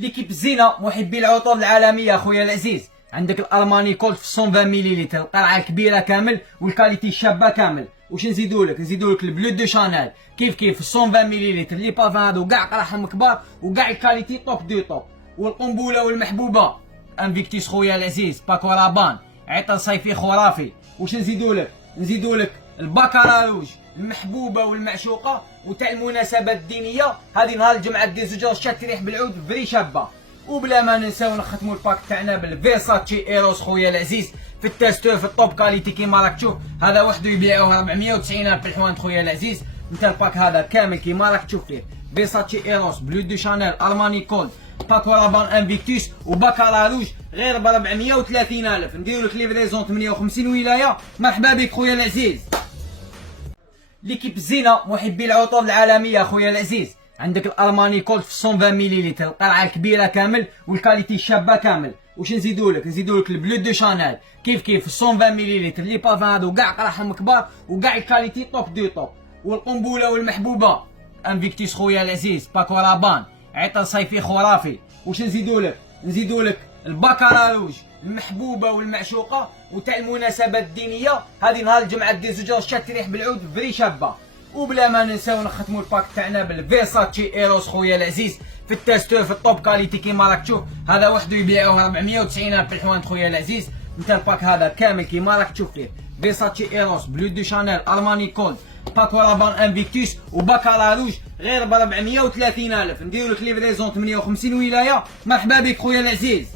ليكيب الزينه محبي العطور العالميه اخويا العزيز. عندك الالماني كولت في 120 مليلتر، القرعه كبيره كامل والكاليتي شابه كامل. واش نزيدولك؟ نزيدولك البلو دو شانيل كيف 120 مليلتر. لي بافان هادو كاع قراحهم كبار وكاع الكاليتي توب دو توب. والقنبله والمحبوبه انفيكتيس خويا العزيز باكو رابان، عطر صيفي خرافي. واش نزيدولك؟ نزيدولك الباكارا روج المحبوبه والمعشوقه وتاع المناسبات الدينيه. هذه نهار الجمعه ديال زوج شات ريح بالعود فري شابه. وبلا ما ننساو نختموا الباك تاعنا بالفيرساتشي ايروس خويا العزيز في التاستور في الطوب كاليتي كيما راك تشوف. هذا وحده يبيعوه 490 الف الحوانت خويا العزيز. انت الباك هذا كامل كيما راك تشوف فيه فيرساتشي ايروس بلو دو شانيل الماني كولد باكو رابان انفيكتوس وباكارا روج غير ب 430 الف. نديرو لك ليفريزون 58 ولايه. مرحبا بك خويا العزيز. ليكيب الزينه محبي العطور العالميه اخويا العزيز. عندك الالماني كولت في 120 مليلتر، القرعه كبيره كامل والكاليتي شابه كامل. واش نزيدولك؟ نزيدولك البلو دو شانيل كيف 120 مليلتر. لي بافان هادو كاع قراحهم كبار وكاع الكاليتي توب دو توب. والقنبله والمحبوبه انفيكتيس خويا العزيز باكو رابان، عطر صيفي خرافي. واش نزيدولك؟ نزيدولك الباكارا روج المحبوبه والمعشوقه وتاع المناسبات الدينيه. هذه نهار الجمعه ديال زوج شات ريح بالعود فري شابه. وبلا ما ننساو نختموا الباك تاعنا بالفيرساتشي ايروس خويا العزيز في التاستور في الطوب كاليتي كيما راك تشوف. هذا وحده يبيعوه 490 الف الحوانت خويا العزيز. انت الباك هذا كامل كيما راك تشوف فيه فيرساتشي ايروس بلو دو شانيل الماني كولد باكو رابان انفيكتوس وباكارا روج غير ب 430 الف. نديرو لك ليفريزون 58 ولايه. مرحبا بك خويا العزيز.